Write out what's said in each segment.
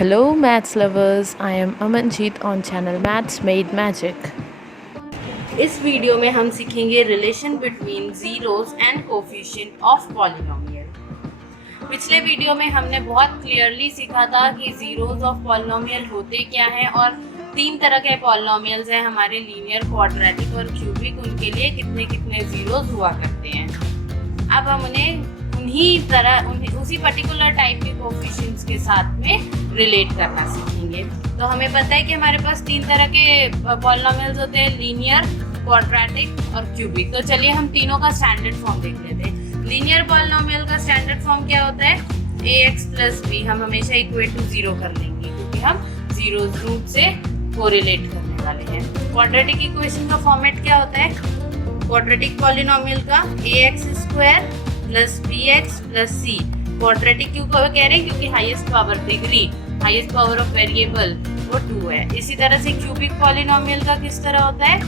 Hello, maths lovers. I am Amanjeet on channel Maths Made Magic. इस video में हम सीखेंगे relation between zeros and coefficient of polynomial. पिछले video में हमने बहुत क्लियरली सीखा था कि जीरोस ऑफ पॉलिनोमियल होते क्या हैं और तीन तरह के पॉलिनोमियल्स हैं हमारे, लीनियर, क्वाड्रेटिक और क्यूबिक। उनके लिए कितने कितने जीरोस हुआ करते हैं। अब हम उन्हें उसी पर्टिकुलर टाइप के कोफिशिएंट्स के साथ में रिलेट करना सीखेंगे। तो हमें पता है कि हमारे पास तीन तरह के पॉलिनोमियल्स होते हैं, लीनियर, क्वाड्रेटिक और क्यूबिक। तो चलिए हम तीनों का स्टैंडर्ड फॉर्म देख लेते हैं। लीनियर पॉलिनोमियल का स्टैंडर्ड फॉर्म क्या होता है? ax प्लस b हम हमेशा इक्वेट टू 0 कर लेंगे क्योंकि हम जीरो रूट से कोरिलेट करने वाले हैं। क्वाड्रेटिक इक्वेशन का फॉर्मेट क्या होता है? क्वाड्रेटिक पॉलिनोमियल का ax square plus bx plus c। Quadratic क्यों कह रहे हैं? क्योंकि highest power degree, highest power of variable वो 2 है। इसी तरह से क्यूबिक पॉलिनोमियल का किस तरह होता है?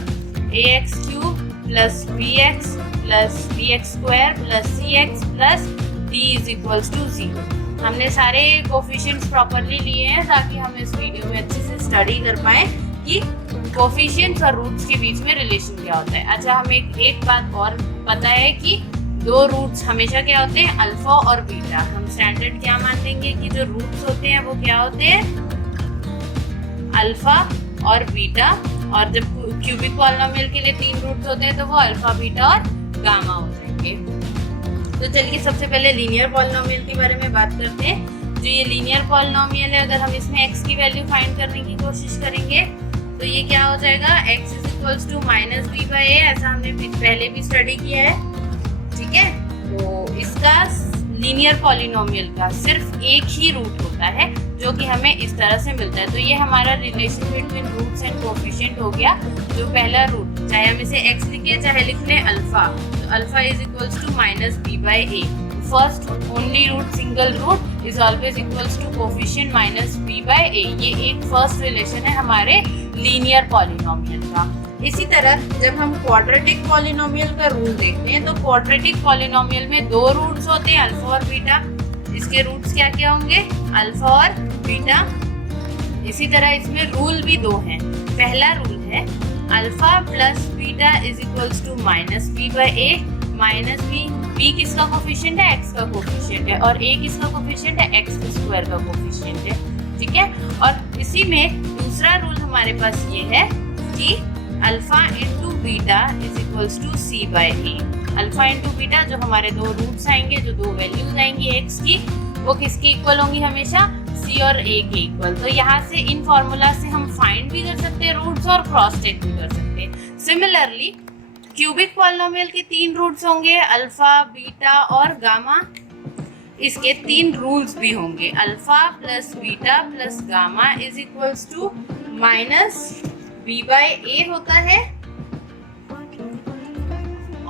ax cube plus bx plus bx square plus cx plus d is equals to 0। हमने सारे कोफिशिएंट्स प्रॉपर्ली लिए हैं ताकि हम इस वीडियो में अच्छे से स्टडी कर पाएं कि कोफिशिएंट्स और रूट्स के बीच में रिलेशन क्या होता है। अच्छा, हमें एक बात और पता है कि दो रूट्स हमेशा क्या होते हैं? अल्फा और बीटा। हम स्टैंडर्ड क्या मान लेंगे कि जो रूट्स होते हैं वो क्या होते हैं? अल्फा और बीटा। और जब क्यूबिक पॉलिनोमियल के लिए तीन रूट्स होते हैं तो वो अल्फा, बीटा और गामा हो जाएंगे। तो चलिए सबसे पहले लीनियर पॉलिनोमियल के बारे में बात करते हैं। जो ये लीनियर पॉलिनोमियल है, अगर हम इसमें x की वैल्यू फाइंड करने की कोशिश करेंगे तो ये क्या हो जाएगा? x is equals to minus b by a. ऐसा हमने पहले भी स्टडी किया है, ठीक है। तो इसका लीनियर पॉलिनोमियल का सिर्फ एक ही रूट होता है जो कि हमें इस तरह से मिलता है। तो ये हमारा relation between roots and coefficient हो गया। जो पहला रूट, चाहे हम इसे x लिखे चाहे लिख लें अल्फा, तो alpha is equals to minus b by a. First only root, single root is always equals to coefficient minus b by a. ये एक फर्स्ट रिलेशन है हमारे लीनियर पॉलिनोमियल का। इसी तरह जब हम क्वाड्रेटिक पॉलिनोमियल का रूल देखते हैं तो क्वाड्रेटिक पॉलिनोमियल में दो रूट्स होते हैं, अल्फा और बीटा। इसके रूट्स क्या क्या होंगे? अल्फा और बीटा। इसी तरह इसमें रूल भी दो हैं। पहला रूल है alpha plus beta is equals to minus b by a. Minus b किसका कोफिशिएंट है? एक्स का कोफिशिएंट है। और ए किसका कोफिशिएंट है? एक्स स्क्वायर का कोफिशिएंट है, ठीक है। और इसी में दूसरा रूल हमारे पास ये है कि alpha into beta is equals to c by a. Alpha into beta, जो हमारे दो रूट्स आएंगे, जो दो वैल्यूज आएंगी एक्स की, वो किसकी इक्वल होंगी? हमेशा सी और ए के इक्वल। तो यहाँ से इन फॉर्मूला से हम फाइंड भी कर सकते हैं रूट्स और क्रॉस चेक भी कर सकते हैं। सिमिलरली क्यूबिक पॉलिनोमियल के तीन रूट्स होंगे, अल्फा, बीटा और गामा। इसके तीन रूल्स भी होंगे, alpha plus beta plus gamma is equals to minus b by a होता है।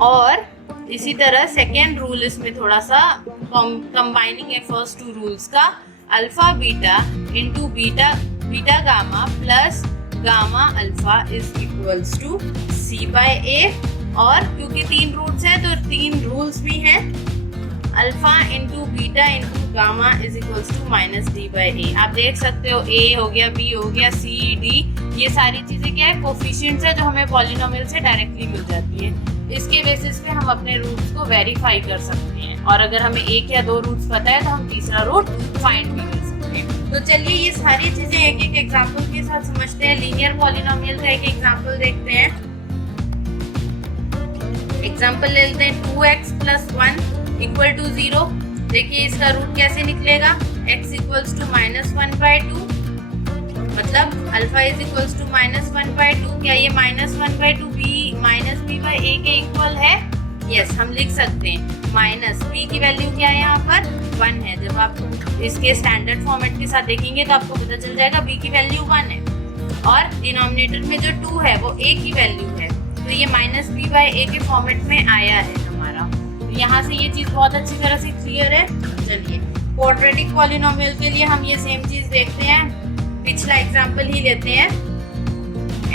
और इसी तरह सेकेंड रूल इसमें थोड़ा सा कंबाइनिंग है फर्स्ट टू रूल्स का, alpha beta into beta gamma plus gamma alpha is equals to c by a. और क्योंकि तीन रूट्स हैं तो तीन रूल्स भी हैं, alpha into beta into gamma is equals to minus d by a. आप देख सकते हो ए हो गया, बी हो गया, सी, डी, ये सारी चीजें क्या है? कोफिशिएंट्स है जो हमें पॉलिनोमियल से डायरेक्टली मिल जाती है। इसके बेसिस पे हम अपने रूट्स को वेरीफाई कर सकते हैं और अगर हमें एक या दो रूट्स पता है तो हम तीसरा रूट फाइंड भी कर सकते हैं। तो चलिए ये सारी चीजें एक एक एग्जाम्पल के साथ समझते हैं। लीनियर पॉलिनोमियल का एक एग्जाम्पल देखते हैं। एग्जाम्पल ले लेते हैं 2x प्लस 1 इक्वल टू 0। देखिए इसका रूट कैसे निकलेगा? x equals to minus 1 by 2, मतलब alpha is equals to minus 1 by 2। क्या ये minus 1 by 2 b minus b by a के इक्वल है? यस, हम लिख सकते हैं। माइनस बी की वैल्यू क्या है? यहाँ पर 1 है। जब आप इसके स्टैंडर्ड फॉर्मेट के साथ देखेंगे तो आपको पता चल जाएगा बी की वैल्यू 1 है और डिनोमिनेटर में जो 2 है वो ए की वैल्यू है। तो ये माइनस बी बाई ए के फॉर्मेट में आया है हमारा। तो यहाँ से ये चीज़ बहुत अच्छी तरह से क्लियर है। चलिए क्वाड्रेटिक पॉलिनोमियल के लिए हम ये सेम चीज़ देखते हैं। पिछला एग्जाम्पल ही लेते हैं।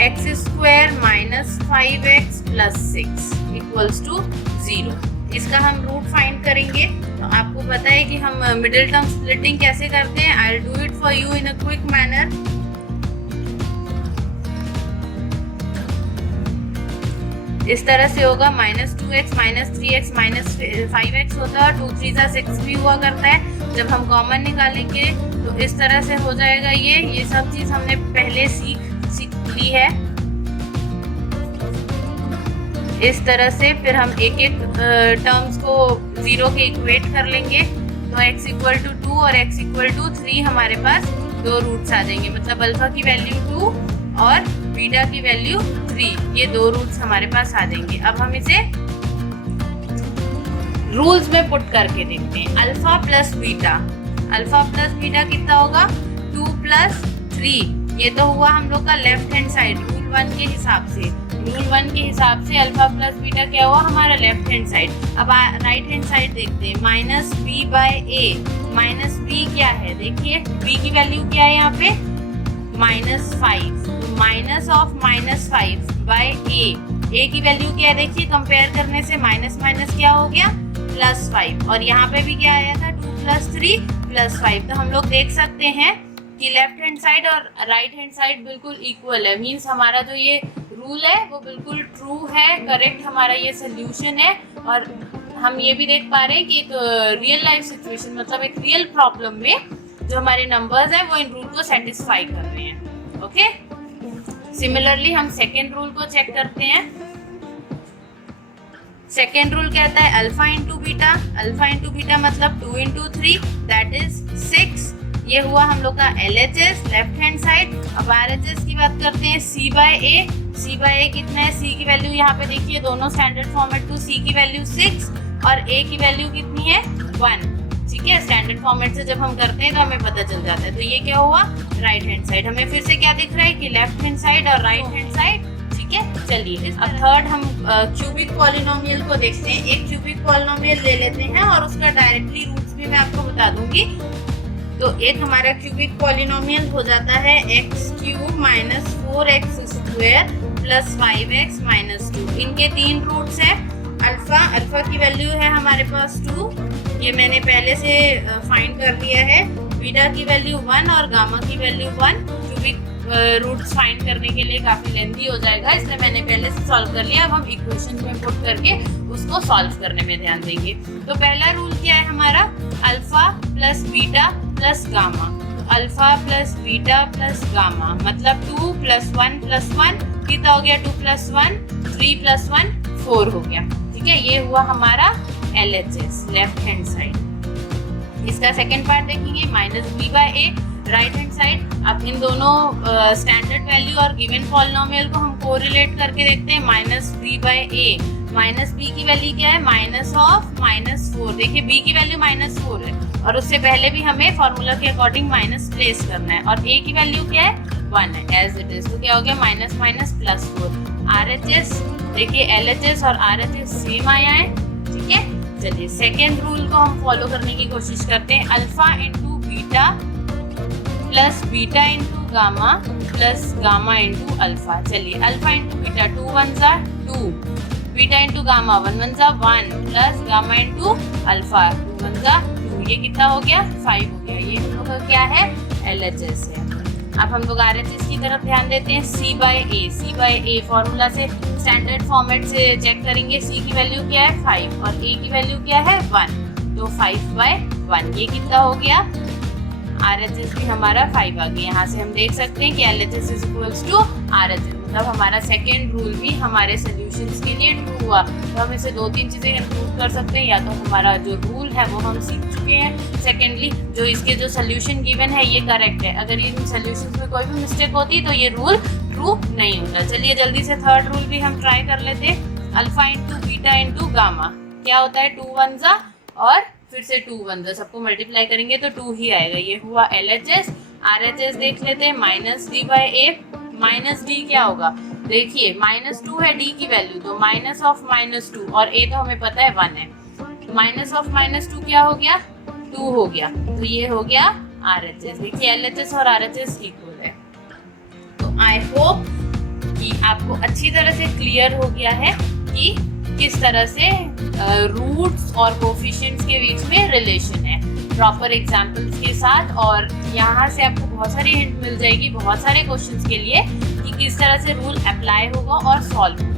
X square minus 5x plus 6 equals to 0। इसका हम रूट फाइंड करेंगे। तो आपको पता है कि हम मिडिल टर्म स्प्लिटिंग कैसे करते हैं। I will do it for for you in a quick manner. इस तरह से होगा -2x -3x -5x होता है, 2 3 6 भी हुआ करता है। जब हम कॉमन निकालेंगे तो इस तरह से हो जाएगा। ये सब चीज हमने पहले सीख ली है। इस तरह से फिर हम एक एक टर्म्स को 0 के इक्वेट कर लेंगे, तो x = 2 और x = 3 हमारे पास दो रूट्स आ जाएंगे। मतलब अल्फा की वैल्यू 2 और बीटा की वैल्यू 3, ये दो रूट्स हमारे पास आ जाएंगे। अब हम इसे रूल्स में पुट करके देखते हैं। अल्फा प्लस बीटा कितना होगा? 2 + 3। ये तो हुआ हम लोग का लेफ्ट हैंड साइड रूल 1 के हिसाब से। रूल 1 के हिसाब से अल्फा प्लस बीटा क्या हुआ? हमारा लेफ्ट हैंड साइड। अब राइट हैंड साइड देखते हैं। -b/a। -b क्या है? देखिए b की वैल्यू क्या है यहाँ पे? -5। Minus of -5/a। a की वैल्यू क्या है? देखिए कंपेयर करने से माइनस माइनस क्या हो गया? +5। और यहाँ पे भी क्या आया था? 2 + 3 + 5। तो हम लोग देख सकते हैं कि लेफ्ट हैंड साइड और राइट हैंड साइड बिल्कुल इक्वल है। मीन्स हमारा जो ये रूल है वो बिल्कुल ट्रू है, करेक्ट हमारा ये सोल्यूशन है। और हम ये भी देख पा रहे हैं कि एक रियल लाइफ सिचुएशन, मतलब एक रियल प्रॉब्लम में जो हमारे नंबर्स हैं वो इन रूल को सेटिस्फाई कर रहे हैं। ओके, सिमिलरली हम सेकेंड रूल को चेक करते हैं। सेकेंड रूल कहता है अल्फा इंटू बीटा मतलब 2 × 3 दैट इज 6। ये हुआ हम लोग का LHS लेफ्ट हैंड साइड। अब RHS की बात करते हैं। C/A कितना है? C की वैल्यू यहाँ पे देखिए दोनों स्टैंडर्ड फॉर्मेट। तो C की वैल्यू 6 और A की वैल्यू कितनी है? 1। ठीक है, स्टैंडर्ड फॉर्मेट से जब हम करते हैं तो हमें पता चल जाता है। तो ये क्या हुआ? Right hand side. हमें फिर से क्या दिख रहा है कि लेफ्ट हैंड साइड और राइट हैंड साइड। ठीक है, चलिए अब थर्ड हम क्यूबिक पॉलिनोमियल को देखते हैं। एक क्यूबिक पॉलिनोमियल ले लेते हैं और उसका डायरेक्टली रूट्स भी मैं आपको बता दूंगी। तो एक हमारा क्यूबिक पॉलिनोमियल हो जाता है x³ - 4x² + 5x - 2। इनके 3 रूट्स हैं। अल्फा की वैल्यू है हमारे पास 2, ये मैंने पहले से फाइंड कर लिया है। बीटा की वैल्यू 1 और गामा की वैल्यू 1। क्यूबिक रूट्स फाइंड करने के लिए काफी लेंथी हो जाएगा, इसलिए मैंने पहले से सॉल्व कर लिया। अब हम इक्वेशन में पुट करके उसको सॉल्व करने में ध्यान देंगे। तो पहला रूल क्या है हमारा? Alpha plus beta plus gamma. Alpha plus beta plus gamma मतलब 2 + 1 + 1 कितना हो गया? 2 + 1 3 + 1 4 हो गया। ठीक है, ये हुआ हमारा LHS लेफ्ट हैंड साइड। इसका सेकेंड पार्ट देखेंगे -b/a राइट हैंड साइड। अब इन दोनों स्टैंडर्ड वैल्यू और गिवन पॉलिनोमियल को हम कोरिलेट करके देखते हैं। -b/a -b की वैल्यू क्या है? -4। देखिए b की वैल्यू -4 है और उससे पहले भी हमें फॉर्मूला के अकॉर्डिंग माइनस प्लेस करना है। और a की वैल्यू क्या है? 1 है एज इट इज। तो क्या हो गया? -/+4। RHS देखिए LHS और RHS सेम आया है। ठीक है, चलिए सेकेंड रूल को हम फॉलो करने की कोशिश करते हैं। Alpha into beta plus beta into gamma plus gamma into alpha. चलिए alpha into beta 2 × 1 = 2, beta into gamma 1 × 1 = 1 plus gamma into alpha 2 × 1 = 2। ये कितना हो गया? 5 हो गया। ये हम लोग का क्या है? LHS है। अब हम लोग RHS की तरफ ध्यान देते हैं। C/A फॉर्मूला से स्टैंडर्ड फॉर्मेट से चेक करेंगे। C की वैल्यू क्या है? 5 और A की वैल्यू क्या है? 1। तो 5/1 ये कितना हो गया? RHS भी हमारा 5 आ गया। यहाँ से हम देख सकते हैं कि LHS = RHS। मतलब हमारा सेकेंड रूल भी हमारे सोल्यूशंस के लिए ट्रू हुआ। तो हम इसे 2-3 चीजें इम्प्रूव कर सकते हैं। या तो हमारा जो रूल है वो हम सीख चुके हैं, सेकेंडली जो इसके जो सोल्यूशन गिवन है ये करेक्ट है। अगर इन सोल्यूशंस में कोई भी मिस्टेक होती तो ये रूल ट्रू नहीं होता। चलिए जल्दी से थर्ड रूल भी हम ट्राई कर लेते हैं। Alpha into beta into gamma क्या होता है? 2 × 1 = और फिर से 2 × 1 = सबको मल्टीप्लाई करेंगे तो 2 ही आएगा। ये हुआ LHS। RHS देख लेते हैं। -d/a -d क्या होगा? देखिए -2 है d की वैल्यू, तो -2 और a तो हमें पता है 1 है। -2 क्या हो गया? 2 हो गया। तो ये हो गया RHS। देखिए LHS और RHS इक्वल है। तो आई होप कि आपको अच्छी तरह से क्लियर हो गया है कि किस तरह से रूट्स और कोफिशिएंट्स के बीच में रिलेशन है। प्रॉपर एग्जाम्पल्स के साथ, और यहाँ से आपको बहुत सारी हिंट मिल जाएगी बहुत सारे क्वेश्चंस के लिए कि किस तरह से रूल अप्लाई होगा और सॉल्व होगा।